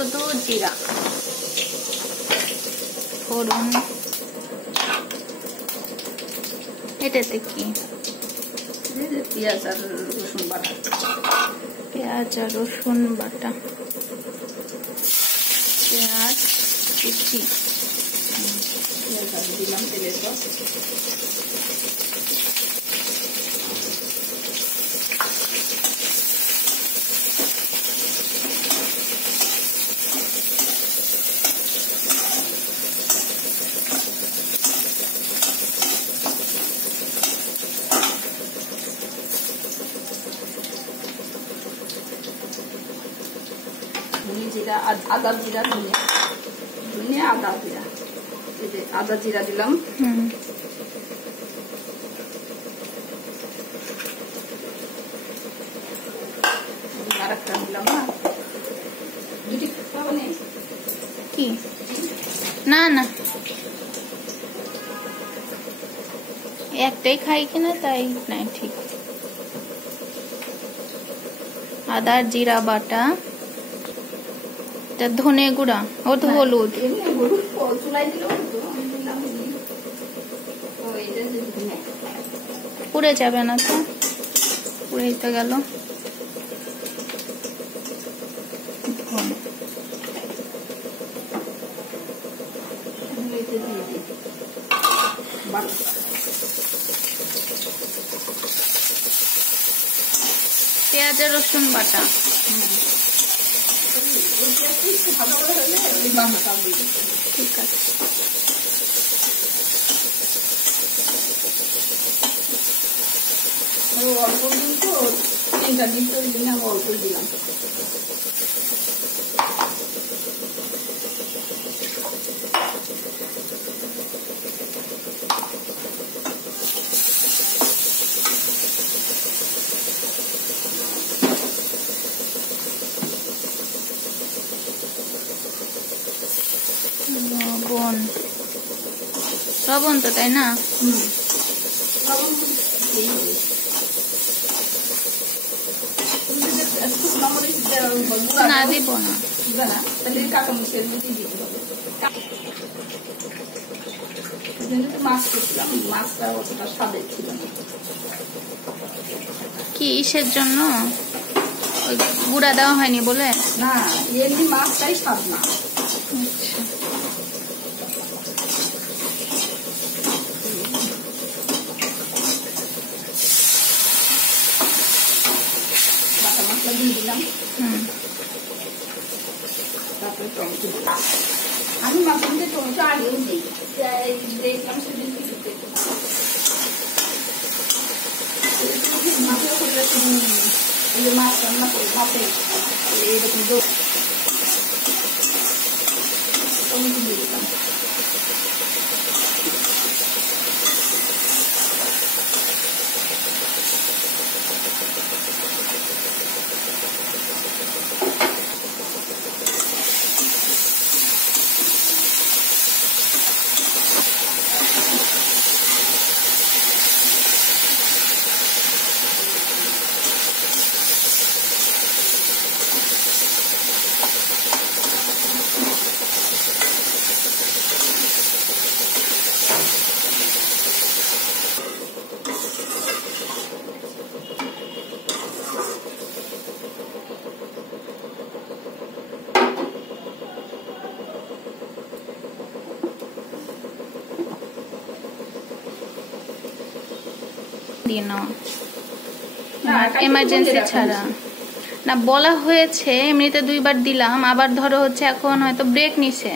শুধু জিরা ফোড়ন। এটাতে কি? পেঁয়াজ আর রসুন বাটা। পেঁয়াজ আর রসুন বাটা, পেঁয়াজ কুচি, পেঁয়াজ আর দিলাম তেলের পর। জিরা আদা জিরা ধনিয়া আদা জিরা, এই যে আদা জিরা দিলাম। আরেকটা দিলাম না, দুটি খাবো না কি? না না, একটাই খাই কিনা তাই নাই। ঠিক, আদা জিরা বাটা, ধনে গুঁড়া, ও তো হলুদ। পুড়ে যাবে না তো? পুড়েই তো গেল। পেঁয়াজ আর রসুন বাটা, ঠিক আছে। অল্প দিন তো 3টা ডিম তৈরি দিলাম, অল্প দিলাম। লবণ, লবণ তো তাই না? না দিব না, মাছ করছিলাম, মাছটা অতটা স্বাদের ছিল না। কি ইসের জন্য গুঁড়া দেওয়া হয়নি বলে? না, এমনি মাছটাই স্বাদ না। বাটা মশলা দিয়ে দিলাম। তারপরে টমেটো দিলাম। আমি মাঝে মধ্যে টমেটো আগেও দিই, দেখলাম সেদিন কিছু মাছের করলে এই যে মাছ রান্না করে মাছের এইরকম টমেটো দিয়ে দিলাম। দিয়ে নাও, এমার্জেন্সি ছাড়া না। বলা হয়েছে এমনিতে 2বার দিলাম, আবার ধরো হচ্ছে এখন হয়তো ব্রেক নিছে।